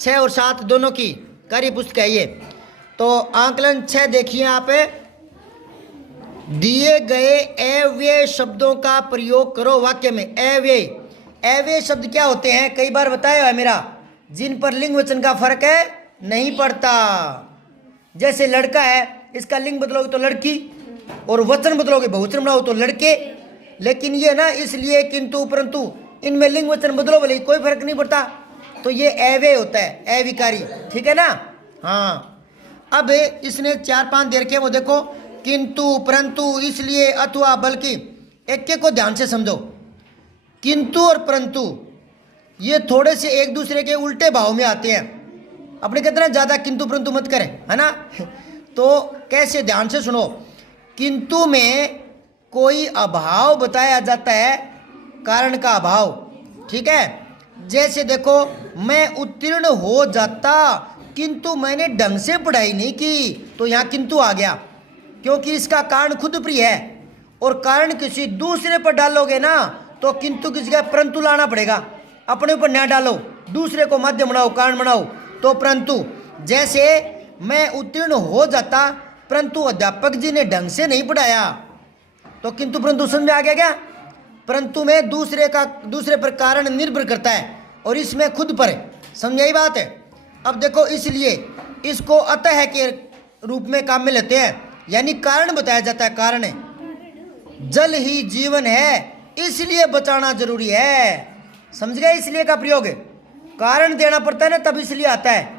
6 और 7 दोनों की कार्य पुस्तक है ये। तो आंकलन 6 देखिए आप, दिए गए अव्यय शब्दों का प्रयोग करो वाक्य में। अव्यय, अव्यय शब्द क्या होते हैं, कई बार बताया है मेरा, जिन पर लिंग वचन का फर्क है नहीं पड़ता। जैसे लड़का है, इसका लिंग बदलोगे तो लड़की, और वचन बदलोगे बहुवचन बनाओ तो लड़के। लेकिन ये ना इसलिए किंतु परंतु इनमें लिंग वचन बदलो भले कोई फर्क नहीं पड़ता, तो ये अव्यय होता है, अविकारी, ठीक है ना। हाँ, अब इसने 4-5 दे रखे हैं, वो देखो, किंतु परंतु इसलिए अथवा बल्कि। एक एक को ध्यान से समझो। किंतु और परंतु ये थोड़े से एक दूसरे के उल्टे भाव में आते हैं। अपने कहते हैं ज्यादा किंतु परंतु मत करें, है ना। तो कैसे, ध्यान से सुनो। किंतु में कोई अभाव बताया जाता है, कारण का अभाव, ठीक है। जैसे देखो, मैं उत्तीर्ण हो जाता किंतु मैंने ढंग से पढ़ाई नहीं की, तो यहाँ किंतु आ गया, क्योंकि इसका कारण खुद प्रिय है। और कारण किसी दूसरे पर डालोगे ना तो किंतु की जगह परंतु लाना पड़ेगा। अपने ऊपर न डालो, दूसरे को माध्यम बनाओ, कारण बनाओ, तो परंतु। जैसे मैं उत्तीर्ण हो जाता परंतु अध्यापक जी ने ढंग से नहीं पढ़ाया, तो किंतु परंतु समझ में आ गया क्या। परंतु में दूसरे पर कारण निर्भर करता है और इसमें खुद पर है, समझ आई बात है। अब देखो, इसलिए इसको अतः के रूप में काम में लेते हैं, यानी कारण बताया जाता है। कारण है, जल ही जीवन है इसलिए बचाना जरूरी है, समझ गए। इसलिए का प्रयोग है, कारण देना पड़ता है ना, तब इसलिए आता है।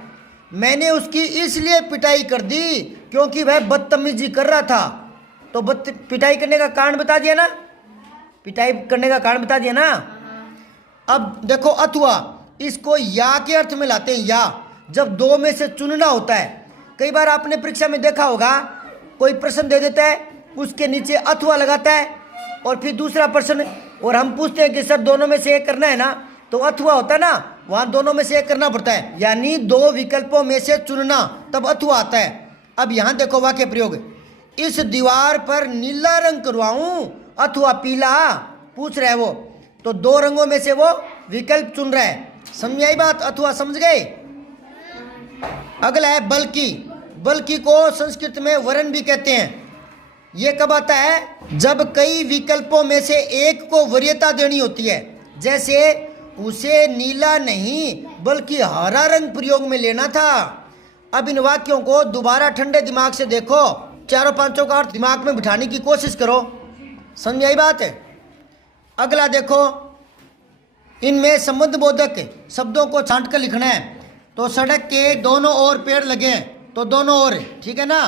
मैंने उसकी इसलिए पिटाई कर दी क्योंकि वह बदतमीजी कर रहा था, तो पिटाई करने का कारण बता दिया ना, पिटाई करने का कारण बता दिया ना। अब देखो, अथवा, इसको या के अर्थ में लाते हैं। या जब दो में से चुनना होता है, कई बार आपने परीक्षा में देखा होगा, कोई प्रश्न दे देता है, उसके नीचे अथवा लगाता है और फिर दूसरा प्रश्न, और हम पूछते हैं कि सर दोनों में से एक करना है ना, तो अथवा होता है ना, वहां दोनों में से एक करना पड़ता है, यानी 2 विकल्पों में से चुनना, तब अथवा आता है। अब यहां देखो वाक्य प्रयोग, इस दीवार पर नीला रंग करवाऊं अथवा पीला, पूछ रहा है वो, तो 2 रंगों में से वो विकल्प चुन रहा है, समझ आई बात। अथवा समझ गए। अगला है बल्कि। बल्कि को संस्कृत में वरन भी कहते हैं। ये कब आता है, जब कई विकल्पों में से एक को वरीयता देनी होती है। जैसे उसे नीला नहीं बल्कि हरा रंग प्रयोग में लेना था। अब इन वाक्यों को दोबारा ठंडे दिमाग से देखो, चारों पांचों का अर्थ दिमाग में बिठाने की कोशिश करो, समझ आई बात है। अगला देखो, इनमें संबंध बोधक शब्दों को छांट कर लिखना है। तो सड़क के दोनों ओर पेड़ लगे, तो दोनों ओर, ठीक है ना।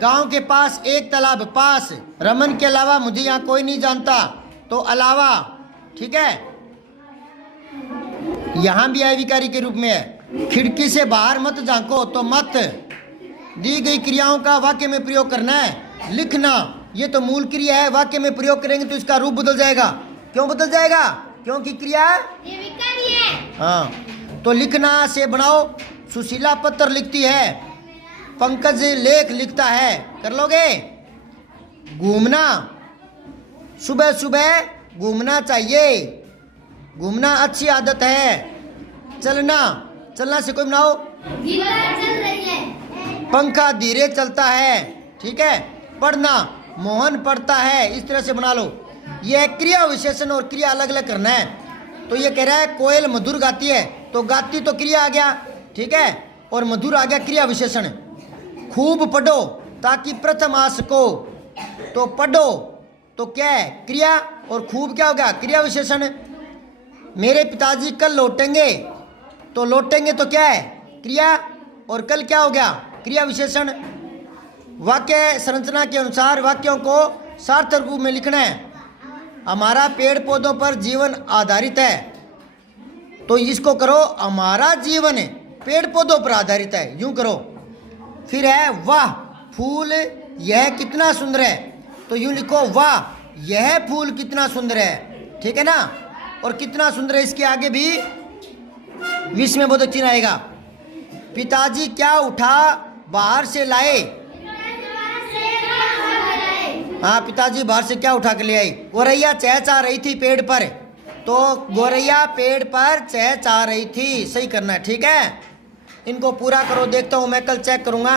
गांव के पास एक तालाब, पास। रमन के अलावा मुझे यहाँ कोई नहीं जानता, तो अलावा, ठीक है। यहाँ भी अविकारी के रूप में है। खिड़की से बाहर मत झांको, तो मत। दी गई क्रियाओं का वाक्य में प्रयोग करना है। लिखना, ये तो मूल क्रिया है, वाक्य में प्रयोग करेंगे तो इसका रूप बदल जाएगा। क्यों बदल जाएगा, क्योंकि क्रिया ये विकारी है। हाँ, तो लिखना से बनाओ, सुशीला पत्र लिखती है, पंकज लेख लिखता है, कर लोगे। घूमना, सुबह सुबह घूमना चाहिए, घूमना अच्छी आदत है। चलना, चलना से कोई बनाओ, चल रही है। पंखा धीरे चलता है, ठीक है। पढ़ना, मोहन पढ़ता है, इस तरह से बना लो। यह क्रिया विशेषण और क्रिया अलग अलग करना है। तो ये कह रहा है कोयल मधुर गाती है, तो गाती तो क्रिया आ गया, ठीक है, और मधुर आ गया क्रिया विशेषण। खूब पढ़ो ताकि प्रथम आ सको, तो पढ़ो तो क्या है, क्रिया, और खूब क्या हो गया, क्रिया विशेषण। मेरे पिताजी कल लौटेंगे, तो लौटेंगे तो क्या है, क्रिया, और कल क्या हो गया, क्रिया विशेषण। वाक्य संरचना के अनुसार वाक्यों को सार्थक रूप में लिखना है। हमारा पेड़ पौधों पर जीवन आधारित है, तो इसको करो, हमारा जीवन पेड़ पौधों पर आधारित है, यूं करो। फिर है वाह फूल यह कितना सुंदर है, तो यूं लिखो, वाह यह फूल कितना सुंदर है, ठीक है ना। और कितना सुंदर है, इसके आगे भी विस्मय बोधक चिन्ह आएगा। पिताजी क्या उठा बाहर से लाए, हाँ, पिताजी बाहर से क्या उठा के ले आई। गोरैया चहचहा रही थी पेड़ पर, तो गोरैया पेड़ पर चहचहा रही थी, सही करना है, ठीक है। इनको पूरा करो, देखता हूँ मैं कल चेक करूँगा